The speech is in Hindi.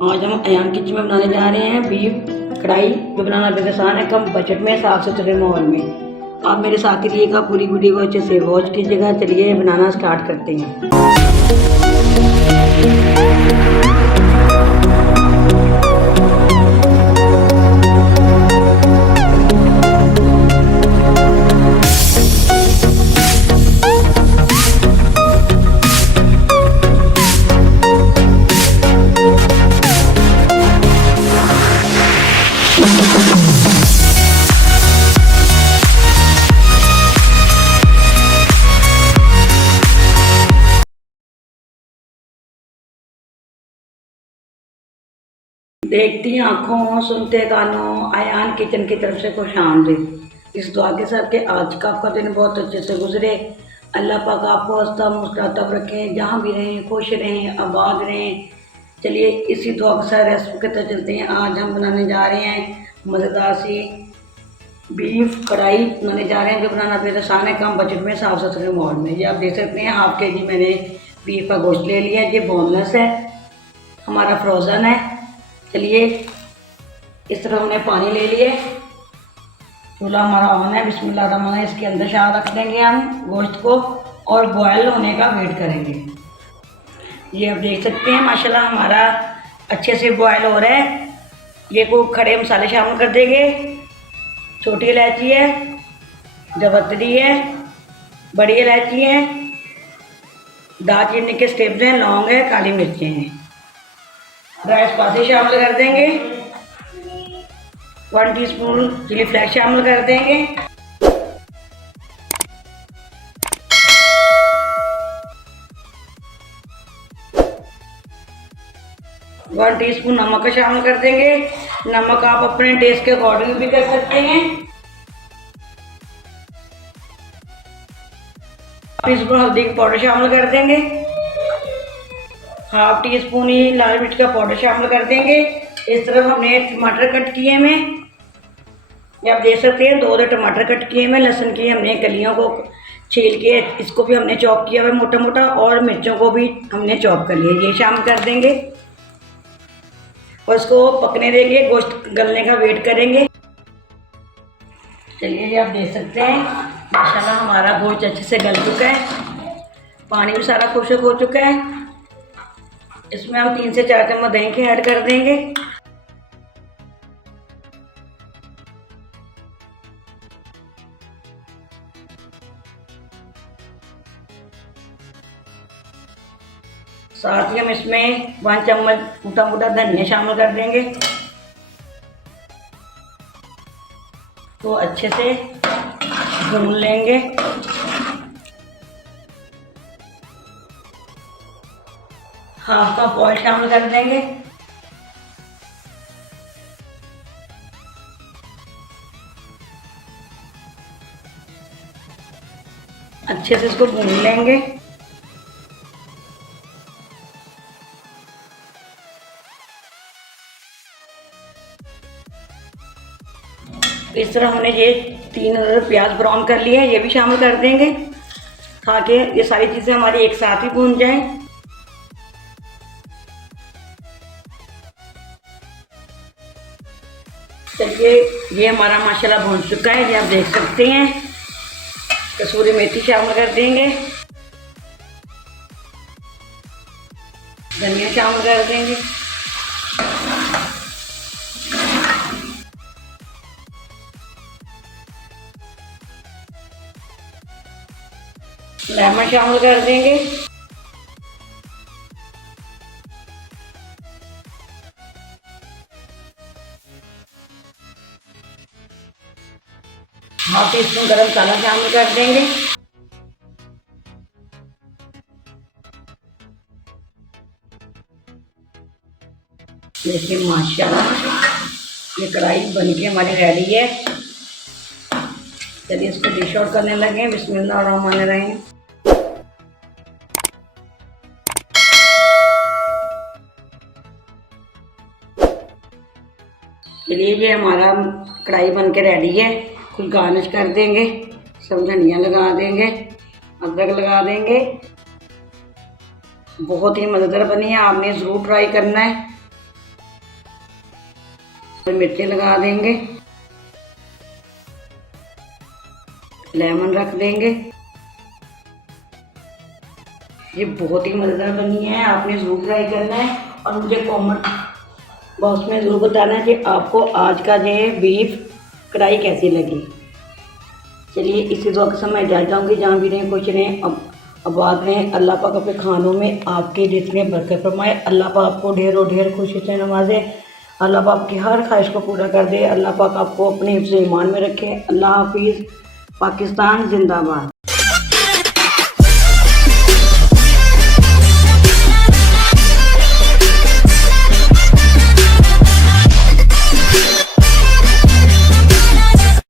आज हम अयान किचन में बनाने जा रहे हैं बीफ कढ़ाई, जो बनाना बेहद आसान है, कम बजट में, साफ सुथरे माहौल में। आप मेरे साथ ही रहिएगा, पूरी वीडियो को अच्छे से वॉच कीजिएगा। चलिए बनाना स्टार्ट करते हैं। देखती आंखों, सुनते कानों, अयान किचन की तरफ से खुश आमदीद। इस दुआ के साथ कि आज का आपका दिन बहुत अच्छे से गुजरे। अल्लाह पाक आपको हंसता मुस्कुराता रखें, जहाँ भी रहें खुश रहें, आबाद रहें। चलिए इसी दुआ के साथ रेसिपी के तरफ चलते हैं। आज हम बनाने जा रहे हैं मज़ेदार सी बीफ कढ़ाई बनाने जा रहे हैं, जो बनाना बेहद आसान है, कम बजट में, साफ सुथरे माहौल में। ये आप देख सकते हैं, हाफ के जी मैंने बीफ का गोश्त ले लिया है। ये बोनलेस है, हमारा फ्रोज़न है। चलिए इस तरह हमने पानी ले लिए, चूल्हा हमारा ऑन है। बिस्मिल्लाहिर्रहमानिर्रहीम। इसके अंदर शाह रख देंगे हम गोश्त को और बॉयल होने का वेट करेंगे। ये आप देख सकते हैं माशाल्लाह हमारा अच्छे से बॉयल हो रहा है। ये को खड़े मसाले शामिल कर देंगे। छोटी इलायची है, जावित्री है, बड़ी इलायची है, दालचीनी के स्टेप्स हैं, लौंग है, काली मिर्चें हैं। ड्राई स्पाइसेस शामिल कर देंगे। 1 टीस्पून चिली फ्लेक्स शामिल कर देंगे। वन टीस्पून नमक का शामिल कर देंगे। नमक आप अपने टेस्ट के अकॉर्डिंग भी कर सकते हैं। टीस्पून हल्दी का पाउडर शामिल कर देंगे। हाफ टी स्पून ही लाल मिर्च का पाउडर शामिल कर देंगे। इस तरफ हमने टमाटर कट किए में, ये आप देख सकते हैं 2 टमाटर कट किए में। लहसुन की हमने कलियों को छील के इसको भी हमने चॉप किया हुआ मोटा मोटा, और मिर्चों को भी हमने चॉप कर लिया, ये शामिल कर देंगे और इसको पकने देंगे। गोश्त गलने का वेट करेंगे। चलिए ये आप देख सकते हैं माशाल्लाह हमारा गोश्त अच्छे से गल चुका है, पानी भी सारा खुश्क हो चुका है। इसमें हम 3 से 4 चम्मच दही के ऐड कर देंगे। साथ ही हम इसमें 1 चम्मच मोटा मोटा धनिया शामिल कर देंगे। तो अच्छे से भून लेंगे। हाफ कप ऑयल शामिल कर देंगे। अच्छे से इसको भून लेंगे। इस तरह हमने ये 3 प्याज ब्राउन कर लिए हैं, ये भी शामिल कर देंगे ताकि ये सारी चीज़ें हमारी एक साथ ही भून जाएं। चलिए ये हमारा माशाल्लाह भून चुका है, ये आप देख सकते हैं। कसूरी मेथी शामिल कर देंगे, धनिया शामिल कर देंगे, लेमन शामिल कर देंगे, हाफ टी स्पून गरम मसाला शामिल कर देंगे। देखिए माशाल्लाह ये कढ़ाई बनके हमारी रेडी है। चलिए इसको डिश आउट करने लगे। बिस्मिल्लाहिर्रहमानिर्रहीम। चलिए ये हमारा कढ़ाई बन के रेडी है। कुछ गार्निश कर देंगे, सब धनिया लगा देंगे, अदरक लगा देंगे। बहुत ही मज़ेदार बनी है, आपने ज़रूर ट्राई करना है। मिर्ची लगा देंगे, लेमन रख देंगे। ये बहुत ही मज़ेदार बनी है, आपने ज़रूर ट्राई करना है और मुझे कमेंट बॉक्स में ज़रूर बताना है कि आपको आज का ये बीफ कढ़ाई कैसी लगी। चलिए इसी दुआ के साथ मैं जा जाऊँगी, जहाँ भी रहें खुश रहें, अब बात रहें। अल्लाह पाक अपने खानों में आपके रिज़्क़ में बरकत फरमाए। अल्लाह पाक आपको ढेरों ढेर खुशी से नवाजे। अल्लाह पाक की हर ख्वाहिश को पूरा कर दे। अल्लाह पाक आपको अपने हिफ्ज़ ईमान में रखे। अल्लाह हाफिज़। पाकिस्तान जिंदाबाद।